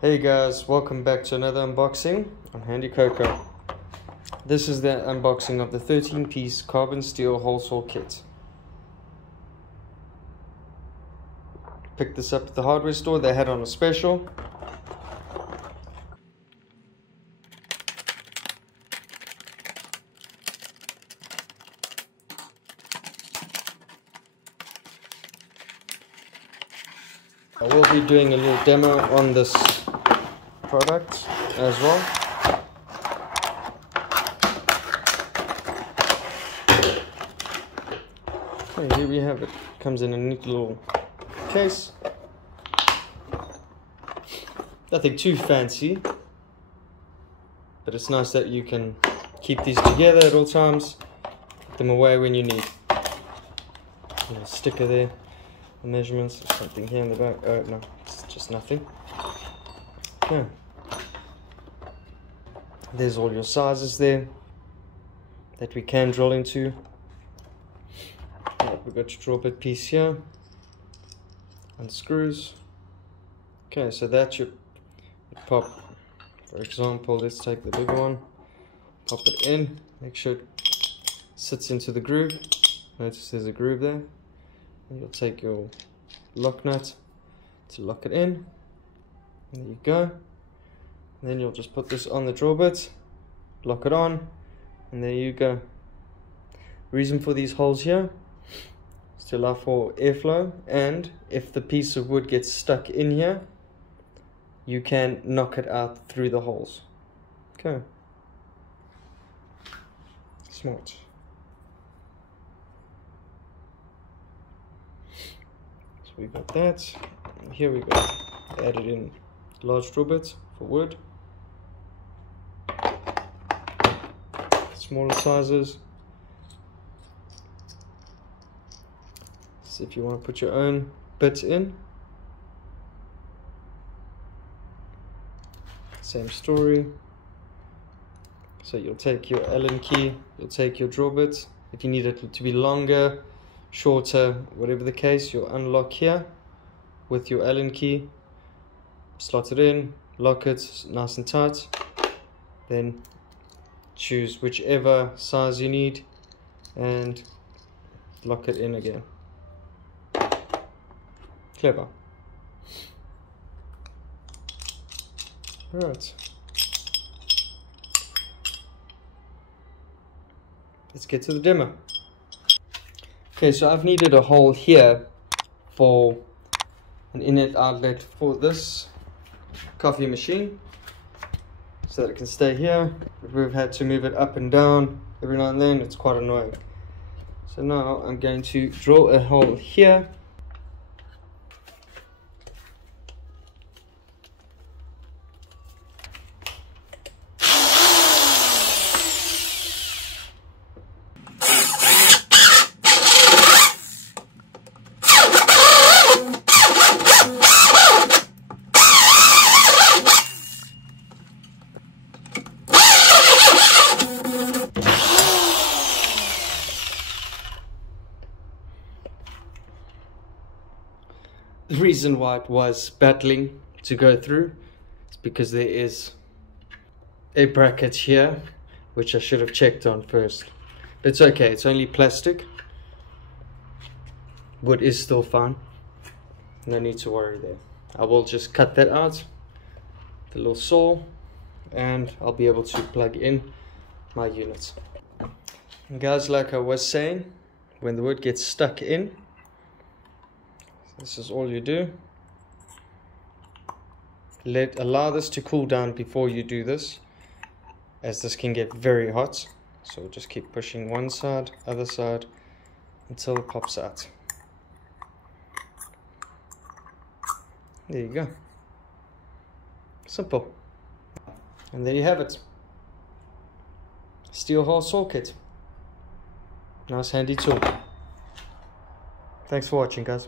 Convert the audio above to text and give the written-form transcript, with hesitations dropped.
Hey guys, welcome back to another unboxing on Handy Coco. This is the unboxing of the 13-piece carbon steel hole saw kit. Picked this up at the hardware store. They had on a special. I will be doing a little demo on this product as well. Okay, here we have it. Comes in a neat little case. Nothing too fancy, but it's nice that you can keep these together at all times. Put them away when you need. A little sticker there. The measurements, something here in the back. Oh no, it's just nothing. Okay. There's all your sizes there that we can drill into. Right, we've got your draw bit piece here. Unscrews. Okay, so that's your pop. For example, let's take the bigger one. Pop it in. Make sure it sits into the groove. Notice there's a groove there. And you'll take your lock nut to lock it in. There you go. And then you'll just put this on the draw bit, lock it on, and there you go. Reason for these holes here is to allow for airflow, and if the piece of wood gets stuck in here, you can knock it out through the holes. Okay. Smart. We got that. Here we go. Added in large draw bits for wood. Smaller sizes. So if you want to put your own bits in, same story. So you'll take your Allen key, you'll take your draw bits. If you need it to be longer, shorter, whatever the case, you'll unlock here with your Allen key, slot it in, lock it nice and tight, then choose whichever size you need and lock it in again. Clever. Alright, let's get to the demo. Okay, so I've needed a hole here for an inlet outlet for this coffee machine so that it can stay here. But we've had to move it up and down every now and then. It's quite annoying. So now I'm going to drill a hole here. The reason why it was battling to go through is because there is a bracket here which I should have checked on first, but it's okay, it's only plastic. Wood is still fine, no need to worry there. I will just cut that out, the little saw, and I'll be able to plug in my unit. And guys, like I was saying, when the wood gets stuck in, this is all you do. Allow this to cool down before you do this, as this can get very hot. So just keep pushing one side, other side, until it pops out. There you go. Simple. And there you have it. Steel hole saw kit. Nice handy tool. Thanks for watching, guys.